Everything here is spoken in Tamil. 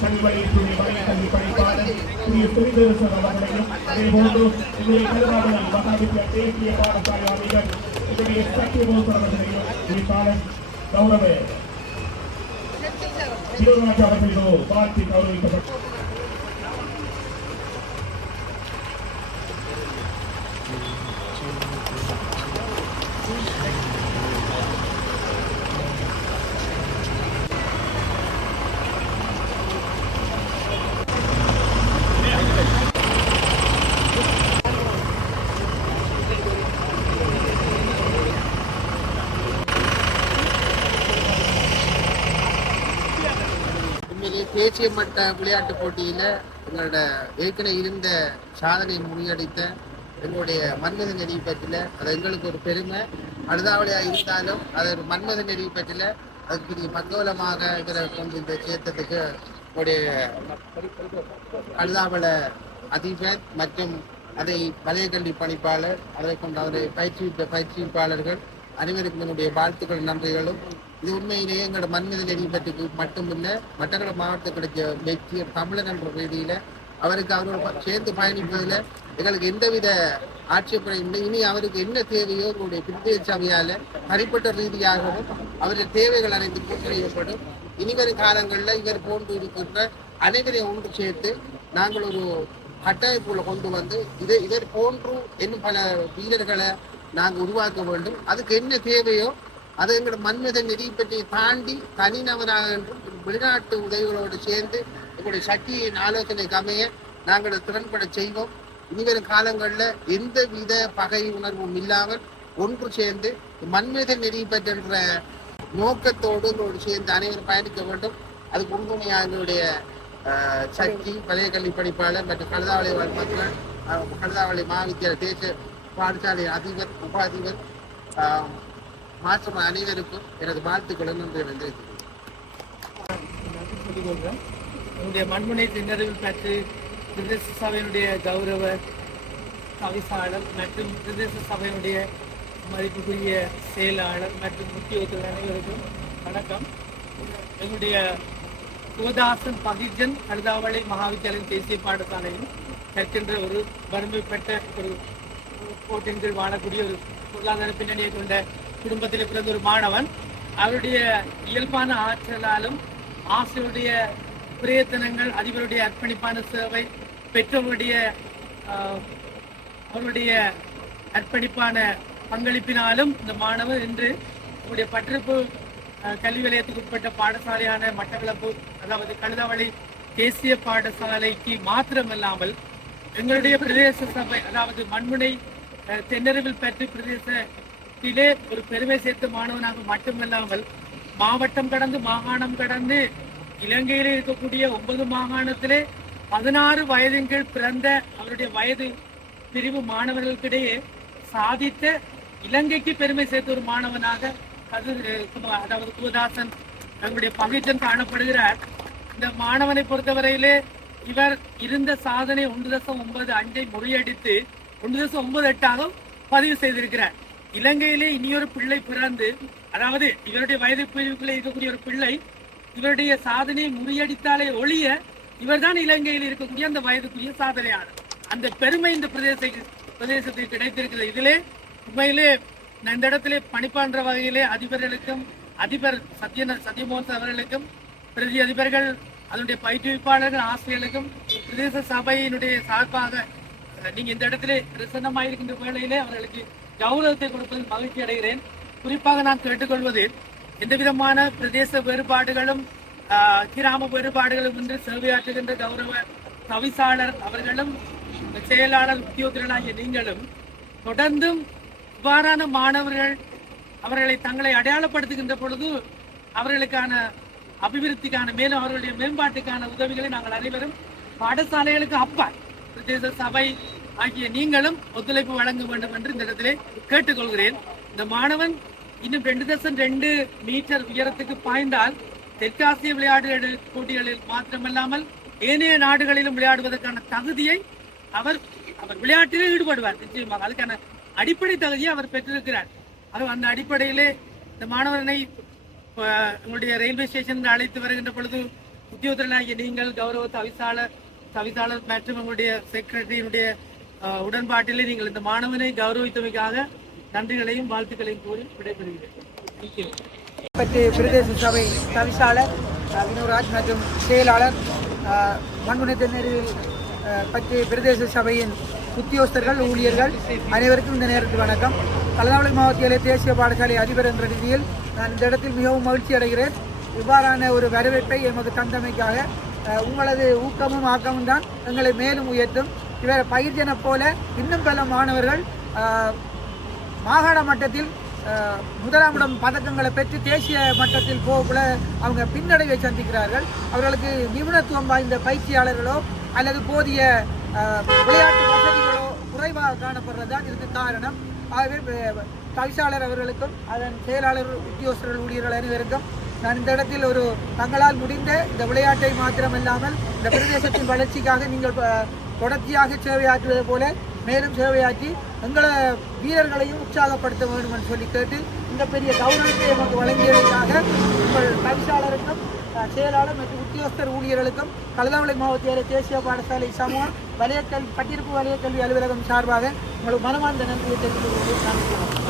சனிவழி துணைவழி கல்வி பணிப்பாளர் துணிதரசன் அவர்களையும் அதேபோன்று இதனை கருணாமணி மகாவித்யா தேசிய பாடசாலை அதிபர் இதனுடைய சத்தியமோசன் அவர்களையும் குறிப்பாளர் கௌரவ சிவராஜ் அவர்களோ வாழ்த்தி கௌரவிக்கப்பட்ட தேசிய மட்ட விளையாட்டு போட்டியில் எங்களோட ஏற்கனவே இருந்த சாதனையை முறியடித்த எங்களுடைய மன்மத நெறி பற்றில அது எங்களுக்கு ஒரு பெருமை. அழுதாவளியாக இருந்தாலும் அது ஒரு மன்மத நெறி பற்றில அதுக்கு மக்களமாக இவரை கொண்டு இந்த சேர்த்ததுக்கு உடைய அழுதாவள அதிபர் மற்றும் அதை பழைய கல்வி பணிப்பாளர் அதை கொண்டு அவரை பயிற்சிப்பாளர்கள் அனைவருக்கும் என்னுடைய வாழ்த்துக்கள் நன்றிகளும். இது உண்மையிலேயே எங்களோட மன்மத நெறி பற்றிக்கு மட்டுமில்லை மட்டக்களப்பு மாவட்டத்தில் கிடைச்ச வெற்றி தமிழன் என்ற ரீதியில் அவருக்கு அவரோட சேர்ந்து பயணிப்பதில் எங்களுக்கு எந்தவித ஆட்சேபனையும் இல்லை. இனி அவருக்கு என்ன தேவையோ அவருடைய பிரதேச சபையால் தனிப்பட்ட ரீதியாகவும் அவருடைய தேவைகள் அனைத்து பூர்த்தி செய்யப்படும். இனிவரும் காலங்களில் இவர் போன்று இருக்கின்ற அனைவரையும் ஒன்று சேர்த்து நாங்கள் ஒரு கட்டமைப்புகளை கொண்டு வந்து இதர் போன்று இன்னும் பல வீரர்களை நாங்கள் உருவாக்க வேண்டும். அதுக்கு என்ன தேவையோ அதை எங்களோட மன்மத நெறி பற்றி தாண்டி தனிநபராக என்றும் வெளிநாட்டு உதவிகளோடு சேர்ந்து எங்களுடைய சக்தியின் ஆலோசனைக்கு அமைய நாங்கள் திறன்பட செய்வோம். இனிவரும் காலங்களில் எந்தவித பகை உணர்வும் இல்லாமல் ஒன்று சேர்ந்து மன்மத நெறி பெற்ற நோக்கத்தோடு எங்களோடு சேர்ந்து அனைவரும் பயணிக்க வேண்டும். அதுக்கு உண்மையாக எங்களுடைய சக்தி பழைய கல்வி படிப்பாளர் மற்றும் கழுதாவளி மக்கள் கழுதாவளி மகாவித்தியாலய தேசிய பாடசாலை அதிபர் உபாதிபர் மாற்றம் அனைவருக்கும் எனது வாழ்த்துக்களை நன்றி சொல்லிக்கொள்கிறேன். என்னுடைய மண்முனை திண்ணறிவில் பற்றி பிரதேச சபையினுடைய கௌரவ தவிசாளர் மற்றும் பிரதேச சபையினுடைய மதிப்புக்குரிய செயலாளர் மற்றும் முக்கியத்துவ அனைவருக்கும் வணக்கம். எங்களுடைய சிவதாசன் பகிர்ஜன் கழுதாவளை மகாவித்தியாலயம் தேசிய பாடசாலையில் கற்கின்ற ஒரு வறுமைப்பட்ட ஒரு கோட்டின் கீழ் வாழக்கூடிய ஒரு பொருளாதார பின்னணியை கொண்ட குடும்பத்தில் பிறந்த ஒரு மாணவன். அவருடைய இயல்பான ஆற்றலாலும் ஆசிரியருடைய பிரயத்தனங்கள் அதிபருடைய அர்ப்பணிப்பான சேவை பெற்றோருடைய அவருடைய அர்ப்பணிப்பான பங்களிப்பினாலும் இந்த மாணவர் இன்று அவருடைய பற்றிப்பு கல்வி நிலையத்துக்கு உட்பட்ட பாடசாலையான மட்டக்களப்பு அதாவது கழுதாவளை தேசிய பாடசாலைக்கு மாத்திரமல்லாமல் எங்களுடைய பிரதேச சபை அதாவது மண்முனை தென்னறிவில் பற்றி பிரதேசத்திலே ஒரு பெருமை சேர்த்த மாணவனாக மட்டுமல்லாமல் மாவட்டம் கடந்து மாகாணம் கடந்து இலங்கையிலே இருக்கக்கூடிய 9 மாகாணத்திலே 16 வயதின் கீழ் பிறந்த அவருடைய வயது பிரிவு மாணவர்களுக்கிடையே சாதித்த இலங்கைக்கு பெருமை சேர்த்த ஒரு மாணவனாக அதாவது குவதாசன் நம்முடைய பகிர்ஜன் காணப்படுகிறார். இந்த மாணவனை பொறுத்தவரையிலே இவர் இருந்த சாதனை 1.95 முறியடித்து 1.98 பதிவு செய்திருக்கிறார். இலங்கையிலே இனியொரு பிள்ளை பிறந்து அதாவது இவருடைய வயது பிரிவுக்குள்ளே இருக்கக்கூடிய ஒரு பிள்ளை இவருடைய சாதனையை முறியடித்தாலே ஒழிய இவர்தான் இலங்கையில் இருக்கக்கூடிய அந்த வயதுக்குரிய சாதனையாளர். அந்த பெருமை இந்த பிரதேசத்துக்கு கிடைத்திருக்கிறது. இதிலே உண்மையிலே இந்த இடத்திலே பணிப்பான்ற வகையிலே அதிபர்களுக்கும் அதிபர் சத்யமோகன் அவர்களுக்கும் பிரதி அதிபர்கள் அதனுடைய பயிற்றுவிப்பாளர்கள் ஆசிரியர்களுக்கும் பிரதேச சபையினுடைய சார்பாக நீங்க இந்த இடத்திலே பிரசன்னமாயிருக்கின்ற வேளையிலே அவர்களுக்கு கௌரவத்தை கொடுப்பதில் மகிழ்ச்சி அடைகிறேன். குறிப்பாக நான் கேட்டுக்கொள்வது எந்த விதமான பிரதேச வேறுபாடுகளும் கிராம வேறுபாடுகளும் இன்று சேவையாற்றுகின்ற கௌரவ தவிசாளர் அவர்களும் செயலாளர் உத்தியோகர்களாகிய நீங்களும் தொடர்ந்தும் இவ்வாறான மாணவர்கள் அவர்களை தங்களை அடையாளப்படுத்துகின்ற பொழுது அவர்களுக்கான அபிவிருத்திக்கான மேலும் அவர்களுடைய மேம்பாட்டுக்கான உதவிகளை நாங்கள் அனைவரும் பாடசாலைகளுக்கு அப்பால் பிரதேச சபை ஆகிய நீங்களும் ஒத்துழைப்பு வழங்க வேண்டும் என்று இந்த இடத்திலே கேட்டுக்கொள்கிறேன். இந்த மாணவன் இன்னும் 2.2 மீட்டர் உயரத்துக்கு பாய்ந்தால் தெற்காசிய விளையாட்டு போட்டிகளில் மாத்திரமல்லாமல் ஏனைய நாடுகளிலும் விளையாடுவதற்கான தகுதியை அவர் விளையாட்டிலே ஈடுபடுவார். நிச்சயமாக அதுக்கான அடிப்படை தகுதியை அவர் பெற்றிருக்கிறார். அது அந்த அடிப்படையிலே இந்த மாணவனை உங்களுடைய ரயில்வே ஸ்டேஷன் அழைத்து வருகின்ற பொழுது உத்தியோகத்தராகிய நீங்கள் கௌரவ தவிசாளர் மற்றும் உங்களுடைய செக்ரட்டரியினுடைய உடன்பாட்டிலே நீங்கள் இந்த மாணவனை கௌரவித்தமைக்காக நன்றிகளையும் வாழ்த்துக்களையும் கூறி விடைபெறுகிறேன். பற்றி பிரதேச சபை தவிசாளர் வினோராஜ் மற்றும் செயலாளர் மண்முனைத்தண்ணீரில் பற்றி பிரதேச சபையின் உத்தியோகஸ்தர்கள் ஊழியர்கள் அனைவருக்கும் இந்த நேரத்தில் வணக்கம். கல்நாவளை மாவட்டத்திலே தேசிய பாடசாலை அதிபர் என்ற ரீதியில் நான் இந்த இடத்தில் மிகவும் மகிழ்ச்சி அடைகிறேன். இவ்வாறான ஒரு வரவேற்பை எமக்கு தந்தமைக்காக உங்களது ஊக்கமும் ஆக்கமும் தான் எங்களை மேலும் உயர்த்தும். இவர் பயிர்ஜனை போல இன்னும் பல மாணவர்கள் மாகாண மட்டத்தில் முதலாம் இடம் பதக்கங்களை பெற்று தேசிய மட்டத்தில் போகக்குள்ள அவங்க பின்னடைவை சந்திக்கிறார்கள். அவர்களுக்கு நிபுணத்துவம் வாய்ந்த பயிற்சியாளர்களோ அல்லது போதிய விளையாட்டு வசதிகளோ குறைவாக காணப்படுறதுதான் இதுக்கு காரணம். ஆகவே தவிசாளர் அவர்களுக்கும் அதன் செயலாளர் உத்தியோகஸ்தர்கள் ஊழியர்கள் அனைவருக்கும் நான் இந்த இடத்தில் ஒரு தங்களால் முடிந்த இந்த விளையாட்டை மாத்திரமில்லாமல் இந்த பிரதேசத்தின் வளர்ச்சிக்காக நீங்கள் தொடர்ச்சியாக சேவையாற்றுவது போல மேலும் சேவையாற்றி எங்களை வீரர்களையும் உற்சாகப்படுத்த வேண்டும் என்று சொல்லி கேட்டு இந்த பெரிய கௌரவத்தை எமக்கு வழங்கியதற்காக உங்கள் தவிசாளருக்கும் செயலாளர் மற்றும் உத்தியோகஸ்தர் ஊழியர்களுக்கும் கழுதாவளை மாவட்ட தேசிய பாடசாலை சமூக பட்டிருப்பு வலயக்கல்வி அலுவலகம் சார்பாக உங்களுக்கு மனமார்ந்த நன்றியை தெரிவித்துக் கொள்கிறேன்.